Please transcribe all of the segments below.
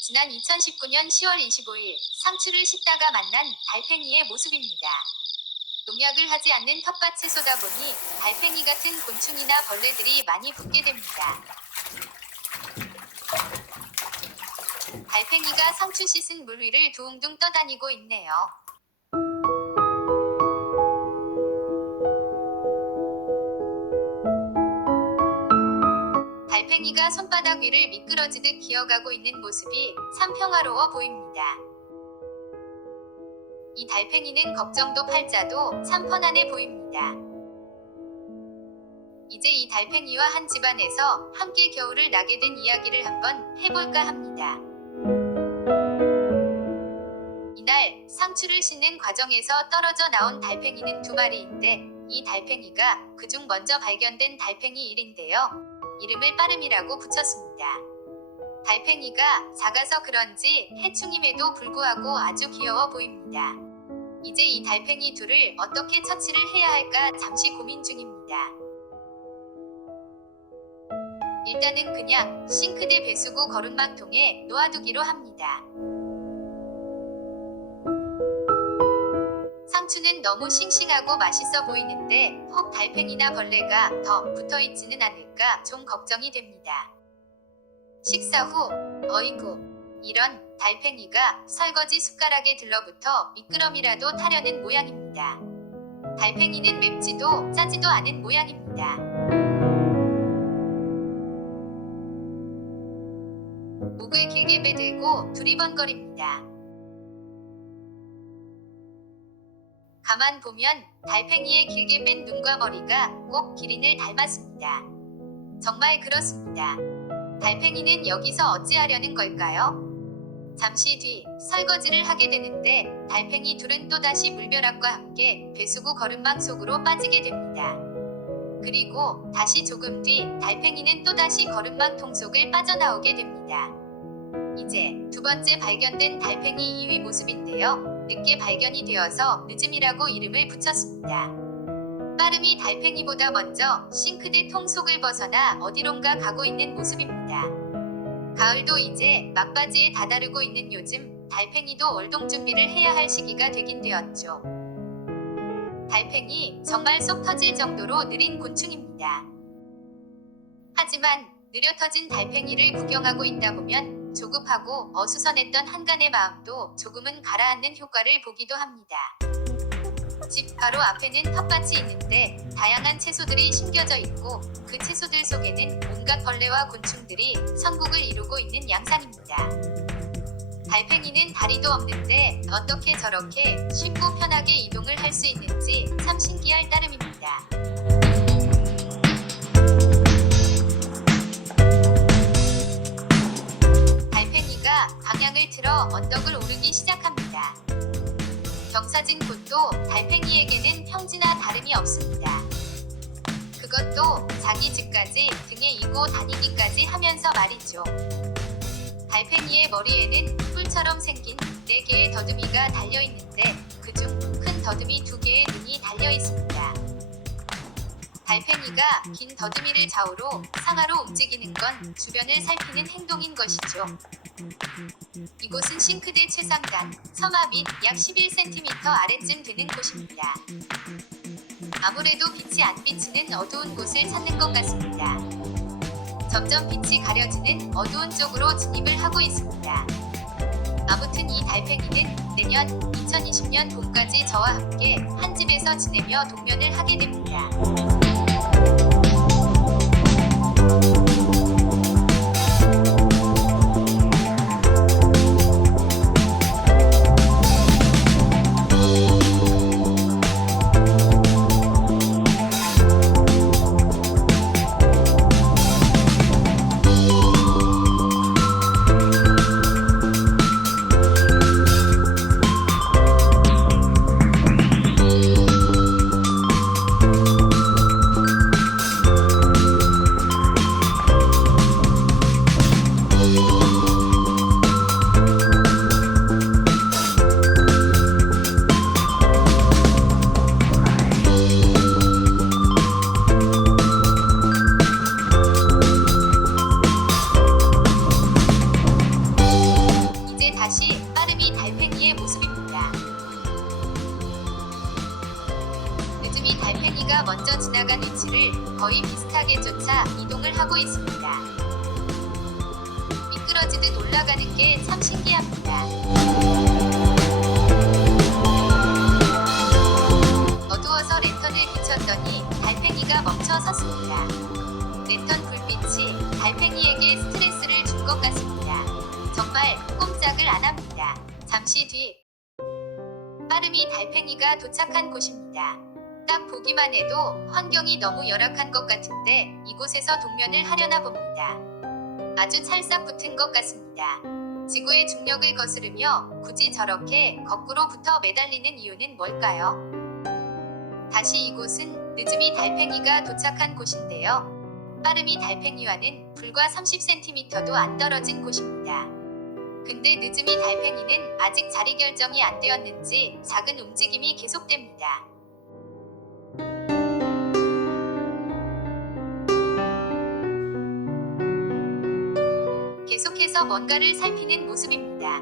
지난 2019년 10월 25일 상추를 씻다가 만난 달팽이의 모습입니다. 농약을 하지 않는 텃밭에 쏟아 보니 달팽이 같은 곤충이나 벌레들이 많이 붙게 됩니다. 달팽이가 상추 씻은 물 위를 둥둥 떠다니고 있네요. 달팽이가 손바닥 위를 미끄러지듯 기어가고 있는 모습이 참 평화로워 보입니다. 이 달팽이는 걱정도 팔자도 참 편안해 보입니다. 이제 이 달팽이와 한 집안에서 함께 겨울을 나게 된 이야기를 한번 해볼까 합니다. 이날 상추를 씻는 과정에서 떨어져 나온 달팽이는 2마리인데 이 달팽이가 그중 먼저 발견된 달팽이 1인데요. 이름을 빠름이라고 붙였습니다. 달팽이가 작아서 그런지 해충임에도 불구하고 아주 귀여워 보입니다. 이제 이 달팽이 둘을 어떻게 처치를 해야 할까 잠시 고민 중입니다. 일단은 그냥 싱크대 배수구 거름망통에 놓아두기로 합니다. 상추는 너무 싱싱하고 맛있어 보이는데 혹 달팽이나 벌레가 더 붙어있지는 않을까 좀 걱정이 됩니다. 식사 후 어이구 이런 달팽이가 설거지 숟가락에 들러붙어 미끄럼이라도 타려는 모양입니다. 달팽이는 맵지도 짜지도 않은 모양입니다. 목을 길게 빼들고 두리번거립니다. 가만 보면 달팽이의 길게 뺀 눈과 머리가 꼭 기린을 닮았습니다. 정말 그렇습니다. 달팽이는 여기서 어찌하려는 걸까요? 잠시 뒤 설거지를 하게 되는데 달팽이 둘은 또다시 물벼락과 함께 배수구 거름망 속으로 빠지게 됩니다. 그리고 다시 조금 뒤 달팽이는 또다시 거름망통 속을 빠져나오게 됩니다. 이제 2번째 발견된 달팽이 2위 모습인데요. 늦게 발견이 되어서 늦음이라고 이름을 붙였습니다. 빠름이 달팽이보다 먼저 싱크대 통 속을 벗어나 어디론가 가고 있는 모습입니다. 가을도 이제 막바지에 다다르고 있는 요즘 달팽이도 월동 준비를 해야 할 시기가 되긴 되었죠. 달팽이 정말 속 터질 정도로 느린 곤충입니다. 하지만 느려 터진 달팽이를 구경하고 있다 보면 조급하고 어수선했던 한간의 마음도 조금은 가라앉는 효과를 보기도 합니다. 집 바로 앞에는 텃밭이 있는데 다양한 채소들이 심겨져 있고 그 채소들 속에는 온갖 벌레와 곤충들이 천국을 이루고 있는 양상입니다. 달팽이는 다리도 없는데 어떻게 저렇게 쉽고 편하게 이동을 할 수 있는지 참 신기할 따름입니다. 방향을 틀어 언덕을 오르기 시작합니다. 경사진 곳도 달팽이에게는 평지나 다름이 없습니다. 그것도 자기 집까지 등에 이고 다니기까지 하면서 말이죠. 달팽이의 머리에는 뿔처럼 생긴 4개의 더듬이가 달려있는데 그중 큰 더듬이 2개의 눈이 달려있습니다. 달팽이가 긴 더듬이를 좌우로 상하로 움직이는 건 주변을 살피는 행동인 것이죠. 이곳은 싱크대 최상단, 서마 밑 약 11cm 아래쯤 되는 곳입니다. 아무래도 빛이 안 비치는 어두운 곳을 찾는 것 같습니다. 점점 빛이 가려지는 어두운 쪽으로 진입을 하고 있습니다. 아무튼 이 달팽이는 내년 2020년 봄까지 저와 함께 한 집에서 지내며 동면을 하게 됩니다. 올라간 위치를 거의 비슷하게 쫓아 이동을 하고 있습니다. 미끄러지듯 올라가는 게 참 신기합니다. 어두워서 랜턴을 비췄더니 달팽이가 멈춰 섰습니다. 랜턴 불빛이 달팽이에게 스트레스를 준 것 같습니다. 정말 꼼짝을 안 합니다. 잠시 뒤 빠름이 달팽이가 도착한 곳입니다. 딱 보기만 해도 환경이 너무 열악한 것 같은데 이곳에서 동면을 하려나 봅니다. 아주 찰싹 붙은 것 같습니다. 지구의 중력을 거스르며 굳이 저렇게 거꾸로 붙어 매달리는 이유는 뭘까요? 다시 이곳은 늦음이 달팽이가 도착한 곳인데요. 빠름이 달팽이와는 불과 30cm도 안 떨어진 곳입니다. 근데 늦음이 달팽이는 아직 자리 결정이 안 되었는지 작은 움직임이 계속됩니다. 계속해서 뭔가를 살피는 모습입니다.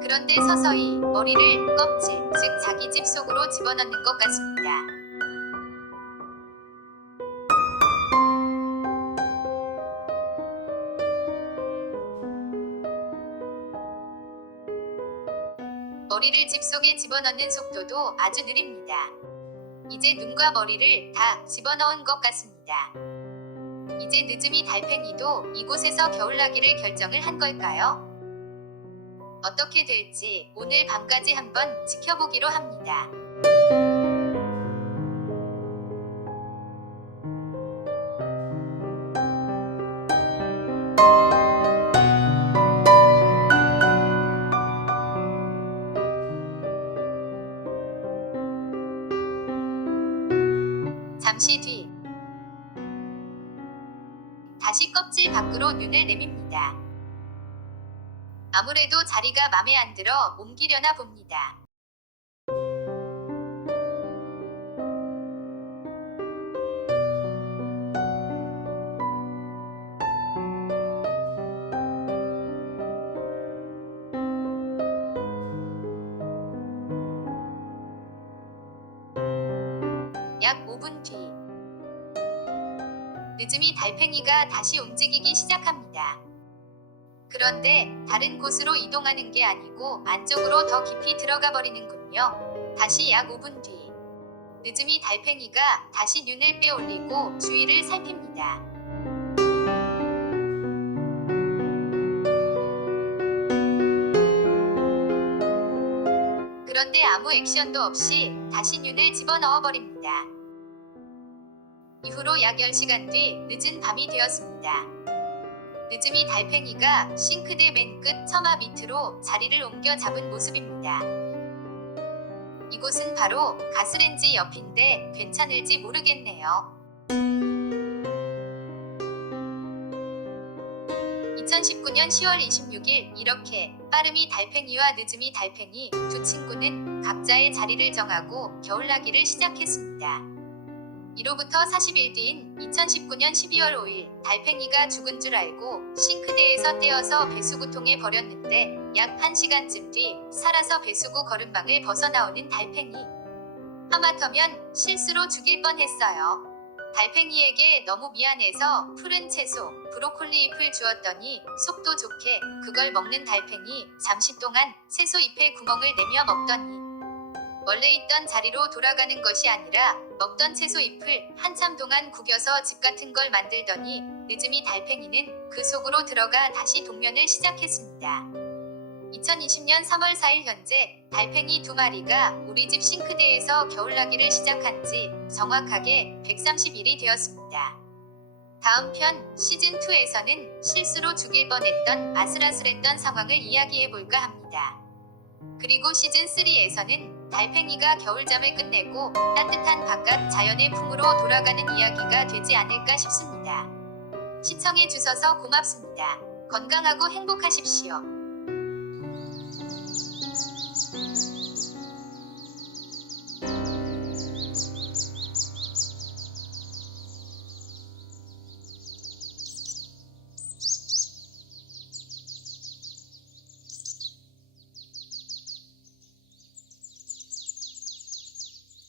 그런데 서서히 머리를 껍질, 즉 자기 집 속으로 집어넣는 것 같습니다. 머리를 집 속에 집어넣는 속도도 아주 느립니다. 이제 눈과 머리를 다 집어넣은 것 같습니다. 이제 늦음이 달팽이도 이곳에서 겨울나기를 결정을 한 걸까요? 어떻게 될지 오늘 밤까지 한번 지켜보기로 합니다. 잠시 뒤 다시 껍질 밖으로 눈을 내밉니다. 아무래도 자리가 맘에 안 들어 옮기려나 봅니다. 약 5분 뒤 늦음이 달팽이가 다시 움직이기 시작합니다. 그런데 다른 곳으로 이동하는 게 아니고 안쪽으로 더 깊이 들어가 버리는군요. 다시 약 5분 뒤 늦음이 달팽이가 다시 눈을 빼올리고 주위를 살핍니다. 그런데 아무 액션도 없이 다시 눈을 집어넣어 버립니다. 이후로 약 10시간 뒤 늦은 밤이 되었습니다. 늦음이 달팽이가 싱크대 맨 끝 처마 밑으로 자리를 옮겨 잡은 모습입니다. 이곳은 바로 가스렌지 옆인데 괜찮을지 모르겠네요. 2019년 10월 26일 이렇게 빠름이 달팽이와 늦음이 달팽이 두 친구는 각자의 자리를 정하고 겨울나기를 시작했습니다. 이로부터 40일 뒤인 2019년 12월 5일 달팽이가 죽은 줄 알고 싱크대에서 떼어서 배수구통에 버렸는데 약 1시간쯤 뒤 살아서 배수구 거름망을 벗어나오는 달팽이. 하마터면 실수로 죽일 뻔했어요. 달팽이에게 너무 미안해서 푸른 채소, 브로콜리 잎을 주었더니 속도 좋게 그걸 먹는 달팽이. 잠시 동안 채소 잎에 구멍을 내며 먹더니 원래 있던 자리로 돌아가는 것이 아니라 먹던 채소 잎을 한참 동안 구겨서 집 같은 걸 만들더니 늦음이 달팽이는 그 속으로 들어가 다시 동면을 시작했습니다. 2020년 3월 4일 현재 달팽이 2마리가 우리 집 싱크대에서 겨울나기를 시작한 지 정확하게 130일이 되었습니다. 다음 편 시즌2에서는 실수로 죽일 뻔했던 아슬아슬했던 상황을 이야기해볼까 합니다. 그리고 시즌3에서는 달팽이가 겨울잠을 끝내고 따뜻한 바깥 자연의 품으로 돌아가는 이야기가 되지 않을까 싶습니다. 시청해주셔서 고맙습니다. 건강하고 행복하십시오.